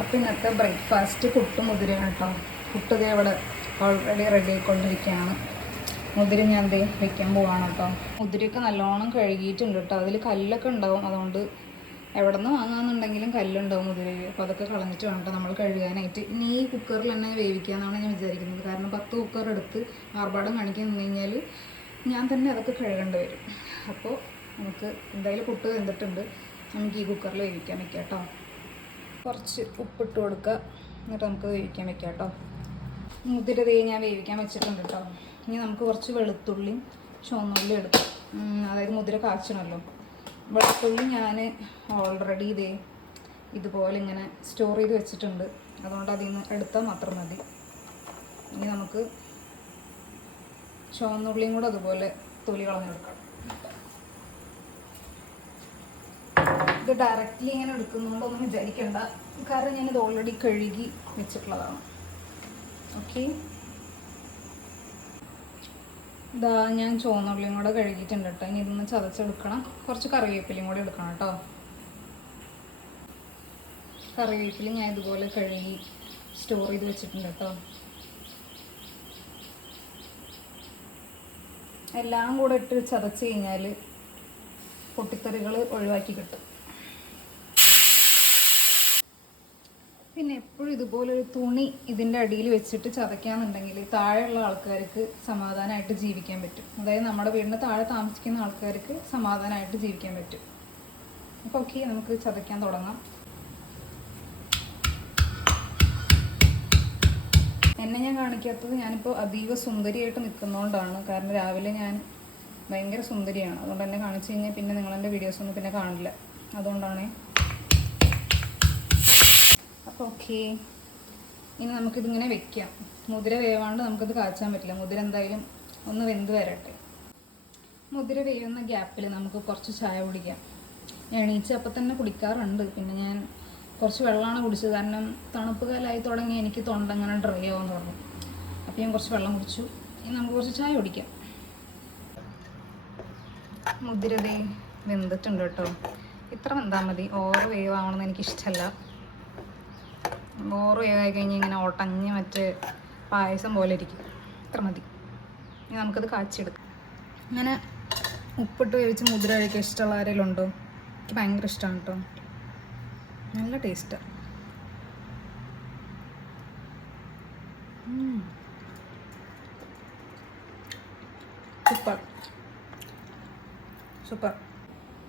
അപ്പം ഇന്നത്തെ ബ്രേക്ക്ഫാസ്റ്റ് പുട്ട് മുതിരയാണ് കേട്ടോ പുട്ട് ഇവിടെ ഓൾറെഡി റെഡി ആയിക്കൊണ്ടിരിക്കുകയാണ് മുതിര ഞാൻ ദേ വെക്കാൻ പോവാണ് കേട്ടോ മുതിരയൊക്കെ നല്ലോണം കഴുകിയിട്ടുണ്ട് കേട്ടോ അതിൽ കല്ലൊക്കെ ഉണ്ടാവും. അതുകൊണ്ട് എവിടെ നിന്ന് വാങ്ങാന്നുണ്ടെങ്കിലും കല്ലുണ്ടാവും മുതിരയിൽ. അപ്പോൾ അതൊക്കെ കളഞ്ഞിട്ട് വേണം നമ്മൾ കഴുകാനായിട്ട്. ഇനി ഈ കുക്കറിൽ തന്നെ വേവിക്കാമെന്നാണ് ഞാൻ വിചാരിക്കുന്നത്. കാരണം പത്ത് കുക്കർ എടുത്ത് ആർഭാടം കാണിക്കാൻ നിന്ന് കഴിഞ്ഞാൽ ഞാൻ തന്നെ അതൊക്കെ കഴുകേണ്ടി വരും. അപ്പോൾ നമുക്ക് എന്തായാലും പുട്ട് വെന്തിട്ടുണ്ട്. നമുക്ക് ഈ കുക്കറിൽ വേവിക്കാൻ വയ്ക്കാം കേട്ടോ കുറച്ച് ഉപ്പിട്ട് കൊടുക്കുക. എന്നിട്ട് നമുക്ക് വേവിക്കാൻ വെക്കാം കേട്ടോ. മുതിര തേ ഞാൻ വേവിക്കാൻ വെച്ചിട്ടുണ്ട് കേട്ടോ. ഇനി നമുക്ക് കുറച്ച് വെളുത്തുള്ളിയും ചുവന്നുള്ളിയും എടുക്കാം. അതായത് മുതിര കാച്ചണമല്ലോ. വെളുത്തുള്ളി ഞാൻ ഓൾറെഡി ഇതേ ഇതുപോലെ ഇങ്ങനെ സ്റ്റോർ ചെയ്ത് വെച്ചിട്ടുണ്ട്. അതുകൊണ്ട് അതിൽ നിന്ന് എടുത്താൽ മാത്രം മതി. ഇനി നമുക്ക് ചുവന്നുള്ളിയും കൂടെ അതുപോലെ തൊലി കളഞ്ഞെടുക്കാം. ഇത് ഡയറക്റ്റ്ലി ഇങ്ങനെ എടുക്കുന്നതുകൊണ്ടൊന്നും വിചാരിക്കണ്ട. കാരണം ഞാനിത് ഓൾറെഡി കഴുകി വെച്ചിട്ടുള്ളതാണ്. ഓക്കെ ഇതാ ഞാൻ ചുവന്നുള്ളിയും കൂടെ കഴുകിയിട്ടുണ്ട് കേട്ടോ. ഇനി ഇതൊന്ന് ചതച്ചെടുക്കണം. കുറച്ച് കറിവേപ്പിലയും കൂടെ എടുക്കണം കേട്ടോ. കറിവേപ്പില ഞാൻ ഇതുപോലെ കഴുകി സ്റ്റോർ ചെയ്ത് വെച്ചിട്ടുണ്ട് കേട്ടോ. എല്ലാം കൂടെ ഇട്ട് ചതച്ച് കഴിഞ്ഞാൽ പൊട്ടിത്തെറികൾ ഒഴിവാക്കി കിട്ടും. പിന്നെ എപ്പോഴും ഇതുപോലെ ഒരു തുണി ഇതിന്റെ അടിയിൽ വെച്ചിട്ട് ചതയ്ക്കാന്നുണ്ടെങ്കിൽ താഴെയുള്ള ആൾക്കാർക്ക് സമാധാനമായിട്ട് ജീവിക്കാൻ പറ്റും. അതായത് നമ്മുടെ വീടിന് താഴെ താമസിക്കുന്ന ആൾക്കാർക്ക് സമാധാനമായിട്ട് ജീവിക്കാൻ പറ്റും. അപ്പോൾ ഓക്കെ നമുക്ക് ചതയ്ക്കാൻ തുടങ്ങാം. എന്നെ ഞാൻ കാണിക്കാത്തത് ഞാനിപ്പോൾ അതീവ സുന്ദരിയായിട്ട് നിൽക്കുന്നതുകൊണ്ടാണ് കാരണം രാവിലെ ഞാൻ ഭയങ്കര സുന്ദരിയാണ്. അതുകൊണ്ട് എന്നെ കാണിച്ചു കഴിഞ്ഞാൽ പിന്നെ നിങ്ങളെന്റെ വീഡിയോസൊന്നും പിന്നെ കാണില്ല. അതുകൊണ്ടാണ് അപ്പോൾ ഓക്കെ ഇനി നമുക്കിതിങ്ങനെ വെക്കാം. മുതിര വേവാണ്ട് നമുക്കിത് കാച്ചാൻ പറ്റില്ല. മുതിര എന്തായാലും ഒന്ന് വെന്ത് വരട്ടെ. മുതിര വേവുന്ന ഗ്യാപ്പിൽ നമുക്ക് കുറച്ച് ചായ കുടിക്കാം. എണീച്ച് അപ്പം തന്നെ കുടിക്കാറുണ്ട്. പിന്നെ ഞാൻ കുറച്ച് വെള്ളമാണ് കുടിച്ചത്. കാരണം തണുപ്പ് കാലമായി തുടങ്ങി എനിക്ക് തൊണ്ട അങ്ങനെ ഡ്രൈ ആവാൻ തുടങ്ങും അപ്പോൾ ഞാൻ കുറച്ച് വെള്ളം കുടിച്ചു. ഇനി നമുക്ക് കുറച്ച് ചായ കുടിക്കാം. മുതിരതേ വെന്തിട്ടുണ്ട് കേട്ടോ. ഇത്ര വെന്താൽ മതി. ഓവർ വേവ് ആവണമെന്ന് എനിക്ക് വേവ് ആയി കഴിഞ്ഞ് ഇങ്ങനെ ഒട്ടഞ്ഞ് മറ്റേ പായസം പോലെ ഇരിക്കും. അത്ര മതി. ഇനി നമുക്കത് കാച്ചിയെടുക്കാം. ഇങ്ങനെ ഉപ്പിട്ട് വേവിച്ച് മുതിര കഴിക്കാൻ ഇഷ്ടമുള്ള ആരെങ്കിലും ഉണ്ടോ? എനിക്ക് ഭയങ്കര ഇഷ്ടമാണ് കേട്ടോ. നല്ല ടേസ്റ്റാണ് സൂപ്പർ. സൂപ്പർ.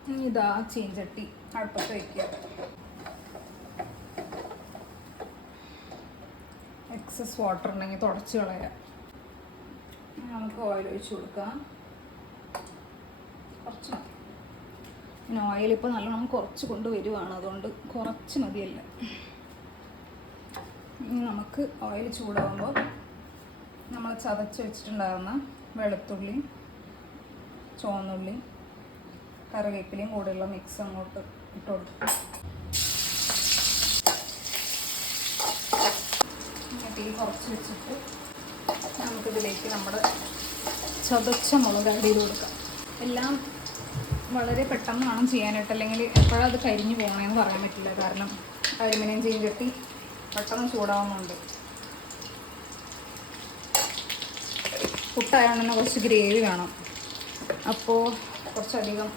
ഇനി ഇതാ ചീഞ്ചട്ടി അടുപ്പത്ത് വയ്ക്കുക എക്സസ് വാട്ടർ ഉണ്ടെങ്കിൽ തുടച്ച് കളയാം. നമുക്ക് ഓയിൽ ഒഴിച്ച് കൊടുക്കാം. കുറച്ച് പിന്നെ ഓയിൽ ഇപ്പോൾ നല്ലോണം കുറച്ച് കൊണ്ടുവരുവാണ് അതുകൊണ്ട് കുറച്ച് മതിയല്ല. ഇനി നമുക്ക് ഓയിൽ ചൂടാകുമ്പോൾ നമ്മൾ ചതച്ച് വെച്ചിട്ടുണ്ടാകുന്ന വെളുത്തുള്ളി ചുവന്നുള്ളി കറിവേപ്പിലയും കൂടെയുള്ള മിക്സ് അങ്ങോട്ട് ഇട്ട് കൊടുക്കും ഇങ്ങനെ തീ കുറച്ച് വെച്ചിട്ട് നമുക്കിതിലേക്ക് നമ്മുടെ ചതച്ച മുളക് ആഡ് ചെയ്ത് കൊടുക്കാം. എല്ലാം വളരെ പെട്ടെന്ന് വേണം ചെയ്യാനായിട്ട്. അല്ലെങ്കിൽ എപ്പോഴും അത് കരിഞ്ഞു പോകണമെന്ന് പറയാൻ പറ്റില്ല. കാരണം അലുമിനിയം ചീഞ്ചട്ടി പെട്ടെന്ന് ചൂടാവുന്നുണ്ട്. പുട്ടായതുകൊണ്ട് തന്നെ കുറച്ച് ഗ്രേവി വേണം. അപ്പോൾ കുറച്ചധികം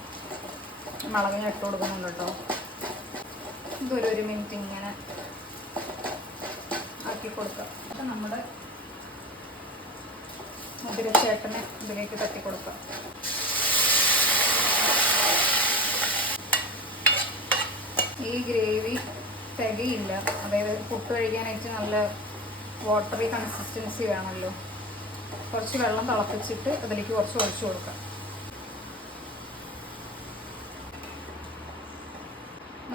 മുളക് ഞാൻ ഇട്ട് കൊടുക്കുന്നുണ്ട് കേട്ടോ. ഇതൊരു മിനിറ്റ് ഇങ്ങനെ ആക്കി കൊടുക്കുക അത് നമ്മുടെ മധുരച്ചേട്ടനെ ഇതിലേക്ക് തട്ടി കൊടുക്കാം. ഈ ഗ്രേവി തികയില്ല. അതായത് പുട്ട് കഴിക്കാനായിട്ട് നല്ല വാട്ടറി കൺസിസ്റ്റൻസി വേണമല്ലോ. കുറച്ച് വെള്ളം തിളപ്പിച്ചിട്ട് അതിലേക്ക് കുറച്ച് ഒഴിച്ചു കൊടുക്കാം.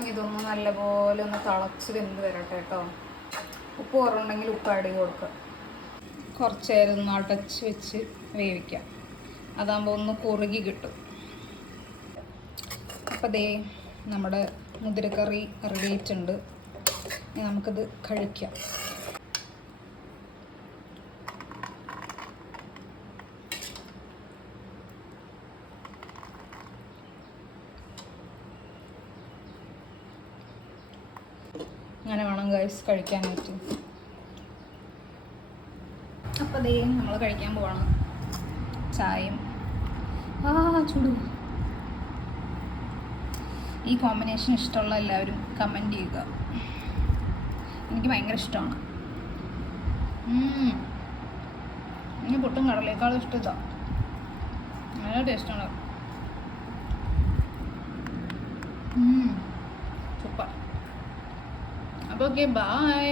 ഇതൊന്ന് നല്ലപോലെ ഒന്ന് തിളച്ച് വെന്ത് വരട്ടെ കേട്ടോ. ഉപ്പ് കുറവുണ്ടെങ്കിൽ ഉപ്പ് ആഡ് ചെയ്ത് കൊടുക്കുക. കുറച്ച് നേരം ഒന്ന് അടച്ച് വെച്ച് വേവിക്കാം അതാകുമ്പോൾ ഒന്ന് കുറുകി കിട്ടും. അപ്പോൾ ദേ നമ്മുടെ മുതിരക്കറി റെഡി ആയിട്ടുണ്ട്. നമുക്കത് കഴിക്കാം അങ്ങനെ വേണം ഗൈസ് കഴിക്കാനായിട്ട്. അപ്പോൾ ദൈവം നമ്മൾ കഴിക്കാൻ പോവാണ് ചായയും. ആ ചൂട്. ഈ കോമ്പിനേഷൻ ഇഷ്ടമുള്ള എല്ലാവരും കമന്റ് ചെയ്യുക. എനിക്ക് ഭയങ്കര ഇഷ്ടമാണ്. ഇനി പൊട്ടും കടലേക്കാളും ഇഷ്ടം ഇതാ നല്ല ടേസ്റ്റാണ് സൂപ്പർ. അപ്പോൾ ഓക്കെ ബായ്